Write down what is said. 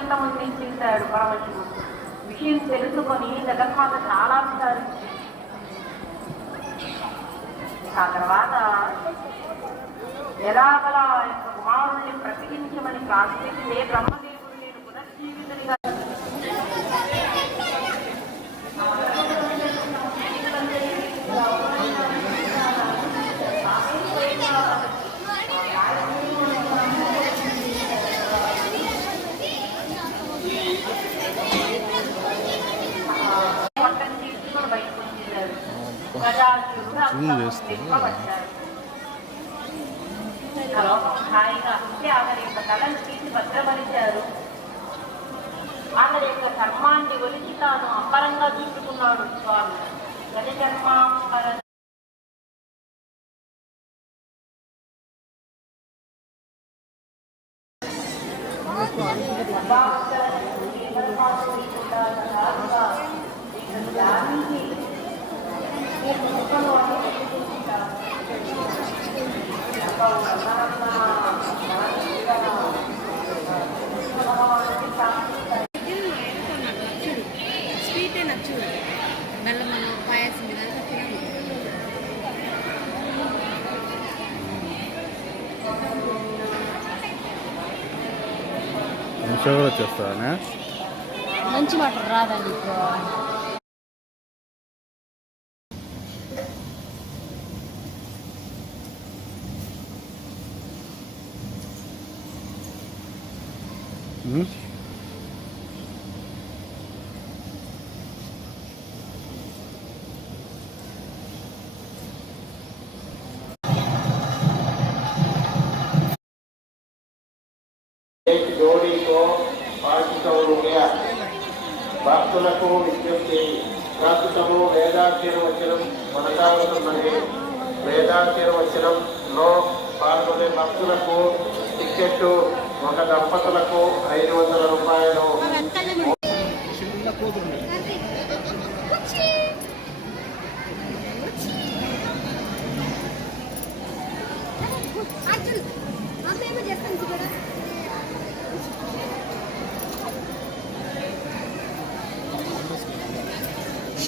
అత్యంత ముందుంచాడు పరమశివుడు. విషయం తెలుసుకొని జగన్మాత చాలా విచారించింది. ఆ తర్వాత ఎలాగలా యొక్క కుమారుణ్ణి ప్రకటించమని ప్రార్థిస్తే బ్రహ్మదేవుడు నేను పునర్జీవితుడిగా హాయిగా అంటే ఆమె యొక్క తలను తీసి భద్రపరిచారు. ఆమె యొక్క ధర్మాన్ని ఒలిచి తాను అంబరంగా చూసుకున్నాడు స్వామి. గజ జన్మాంబర స్వీటే నచ్చు బెల్లం పాయసం షుగర్ వచ్చేస్తానే మంచి మాట రాదండి ఇప్పుడు. जोड़ी को భక్తులకు విజ్ఞప్తి. ప్రస్తుతము వేదాశీర్వచనం కొనసాగుతున్నది. వేదాశీర్వచనంలో పాల్గొనే భక్తులకు టికెట్ ఒక దంపతులకు 500 రూపాయలు. అర్జున్ అమ్మేమో చేస్తాను